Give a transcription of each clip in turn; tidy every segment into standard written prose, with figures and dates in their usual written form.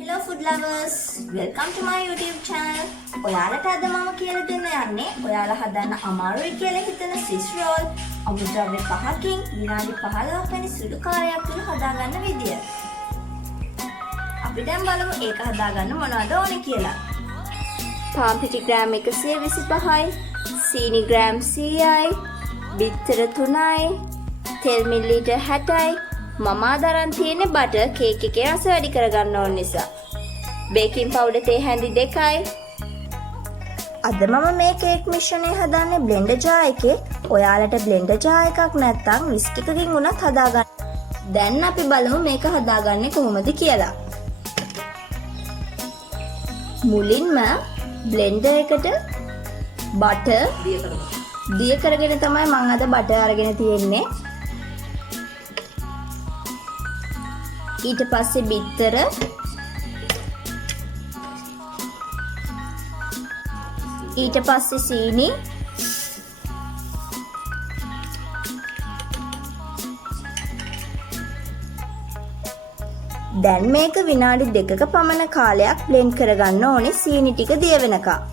Hello food lovers, welcome to my YouTube channel. ඔයාලට අද මම කියලා දෙන්න යන්නේ ඔයාලා හදන්න අමාරුයි කියලා හිතන Swiss roll අමුද්‍රව්‍ය 5කින් විනාඩි 15ක් වැනි සුළු කාලයක් තුළ හදාගන්න විදිය. අපි දැන් බලමු ඒක හදාගන්න මොනවද ඕනේ කියලා. පාන් පිටි ග්‍රෑම් 125යි, සීනි ග්‍රෑම් 100යි, බිත්තර 3යි, තෙල් මිලිලීටර් 60යි. මම අදරන් තියෙන්නේ බටර් කේක් එකේ රස වැඩි කරගන්න ඕන නිසා. බේකින් පවුඩර් තේ හැඳි 2යි. අද මම මේ කේක් මිශ්‍රණය හදන්නේ බ්ලෙන්ඩර් ජාර් එකේ. ඔයාලට බ්ලෙන්ඩර් ජාර් එකක් නැත්නම් විස්ක් එකකින් උනත් හදාගන්න. දැන් අපි බලමු මේක හදාගන්නේ කොහොමද කියලා. මුලින්ම බ්ලෙන්ඩර් එකට බටර් දිය කරගෙන තමයි මම අද බටර් අරගෙන තියෙන්නේ. ඊට පස්සේ බිත්තර, ඊට පස්සේ සීනි, දැන් මේක විනාඩි 2ක පමණ කාලයක් බ්ලෙන්ඩ් කරගන්න ඕනේ සීනි ටික දිය වෙනකම්.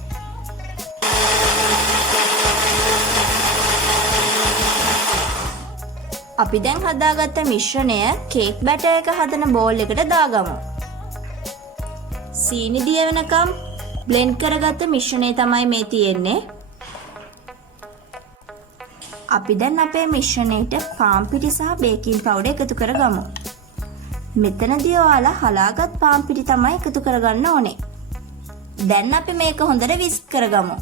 අපි දැන් හදාගත්ත මිශ්‍රණය කේක් බැටර් එක හදන බෝල් එකට දාගමු. සීනි දිය වෙනකම් බ්ලෙන්ඩ් කරගත්ත මිශ්‍රණය තමයි මේ තියෙන්නේ. අපි දැන් අපේ මිශ්‍රණයට පාන් පිටි සහ බේකින් පවුඩර් එකතු කරගමු. මෙතනදී ඔයාලා හලාගත් පාන් පිටි තමයි එකතු කරගන්න ඕනේ. දැන් අපි මේක හොඳට විස්ක් කරගමු.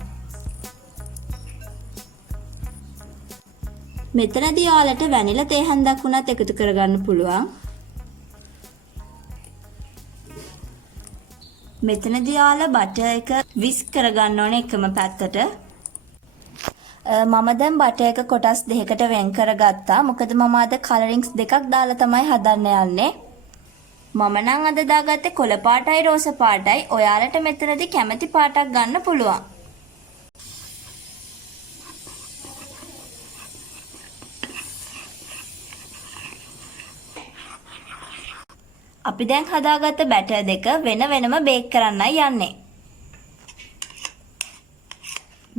මෙතනදී ඔයාලට වැනිලා තේ හැන්දක් වුණත් එකතු කරගන්න පුළුවන්. මෙතනදී ඔයාලා බටර් එක විස්ක් කරගන්න ඕනේ එකම පැත්තට. මම දැන් බටර් එක කොටස් දෙකකට වෙන් කරගත්තා. මොකද මම අද කලරින්ග්ස් දෙකක් දාලා තමයි හදන්න යන්නේ. මම නම් අද දාගත්තේ කොළ පාටයි රෝස පාටයි. ඔයාලට මෙතනදී කැමති පාටක් ගන්න පුළුවන්. අපි දැන් හදාගත්ත බැටර් දෙක වෙන වෙනම බේක් කරන්නයි යන්නේ.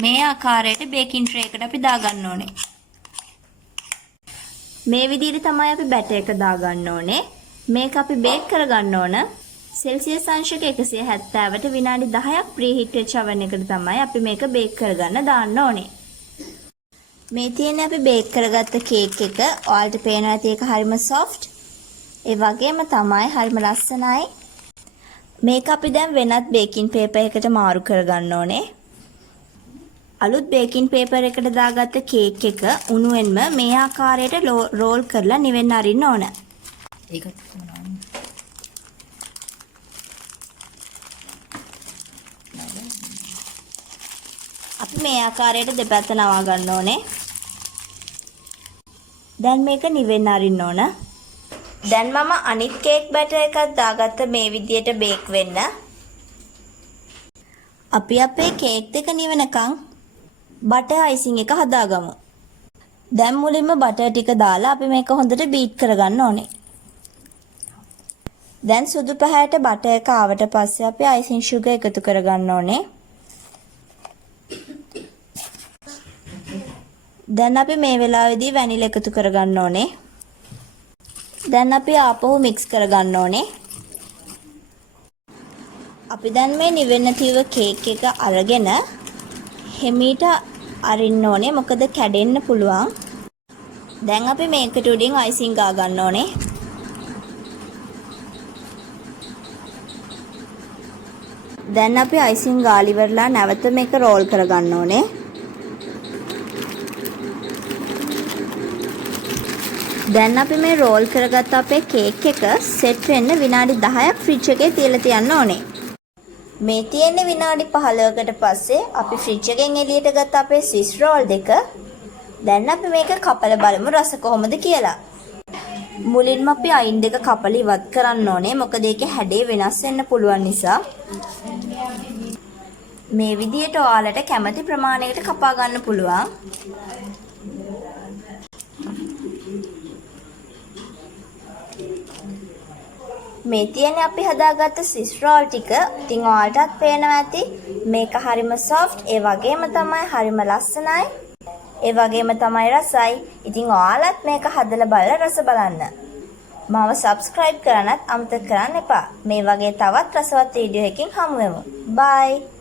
මේ ආකාරයට බේකින් ට්‍රේ එකට අපි දාගන්න ඕනේ. මේ විදිහට තමයි අපි බැටර් එක දාගන්න ඕනේ. මේක අපි බේක් කරගන්න ඕන සෙල්සියස් අංශක 170ට විනාඩි 10ක් ප්‍රීහීට් වෙච්ච oven එකට තමයි අපි මේක බේක් කරගන්න දාන්න ඕනේ. මේ තියෙන්නේ අපි බේක් කරගත්ත කේක් එක. ඔයාලට පේනවා ඇති ඒක හරිම soft. ඒ වගේම තමයි හරිම ලස්සනයි. මේක අපි දැන් වෙනත් බේකින් පේපර් එකකට මාරු කරගන්න ඕනේ. අලුත් බේකින් පේපර් එකට දාගත්ත කේක් එක උණුවෙන්ම මේ ආකාරයට රෝල් කරලා නිවෙන්න අරින්න ඕන. ඒකත් අපි මේ ආකාරයට දෙපැත්ත නවා ගන්න ඕනේ. දැන් මේක නිවෙන්න අරින්න ඕන. දැන් මම අනිත් කේක් බැටර් එකක් දාගත්ත මේ විදියට බේක් වෙන්න. අපි අපේ කේක් දෙක නිවෙනකන් බටර් අයිසිං එක හදාගමු. දැන් මුලින්ම බටර් ටික දාලා අපි මේක හොඳට බීට් කරගන්න ඕනේ. දැන් සුදු පැහැයට බටර් එක ආවට පස්සේ අපි අයිසිං සුගර් එකතු කරගන්න ඕනේ. දැන් අපි මේ වෙලාවේදී වැනිලා එකතු කරගන්න ඕනේ. දැන් අපි ආපහු මික්ස් කරගන්න ඕනේ. අපි දැන් මේ නිවෙන්න තියව කේක් එක අරගෙන හිමීට අරින්න ඕනේ. මොකද කැඩෙන්න පුළුවන්. දැන් අපි මේකට උඩින් අයිසිං ගා ගන්න ඕනේ. දැන් අපි අයිසිං ගාලා ඉවරලා නැවත මේක රෝල් කරගන්න ඕනේ. දැන් අපි මේ රෝල් කරගත්ත අපේ කේක් එක සෙට් වෙන්න විනාඩි 10ක් ෆ්‍රිජ් එකේ තියලා තියන්න ඕනේ. මේ තියෙන්නේ විනාඩි 15කට පස්සේ අපි ෆ්‍රිජ් එකෙන් එළියට ගත්ත අපේ Swiss roll දෙක. දැන් අපි මේක කපලා බලමු රස කොහොමද කියලා. මුලින්ම අපි අයින් දෙක කපලා ඉවත් කරන්න ඕනේ. මොකද ඒකේ හැඩය වෙනස් වෙන්න පුළුවන් නිසා. මේ විදියට ඔයාලට කැමති ප්‍රමාණයකට කපා ගන්න පුළුවන්. මේ තියෙන්නේ අපි හදාගත්ත ස්විස් රෝල් ටික. ඉතින් ඔයාලටත් පේනවා ඇති මේක හරිම soft, ඒ වගේම තමයි හරිම ලස්සනයි. ඒ වගේම තමයි රසයි. ඉතින් ඔයාලත් මේක හදලා බලලා රස බලන්න. මාව subscribe කරන්නත් අමතක කරන්න එපා. මේ වගේ තවත් රසවත් වීඩියෝ එකකින් හමු වෙමු. bye.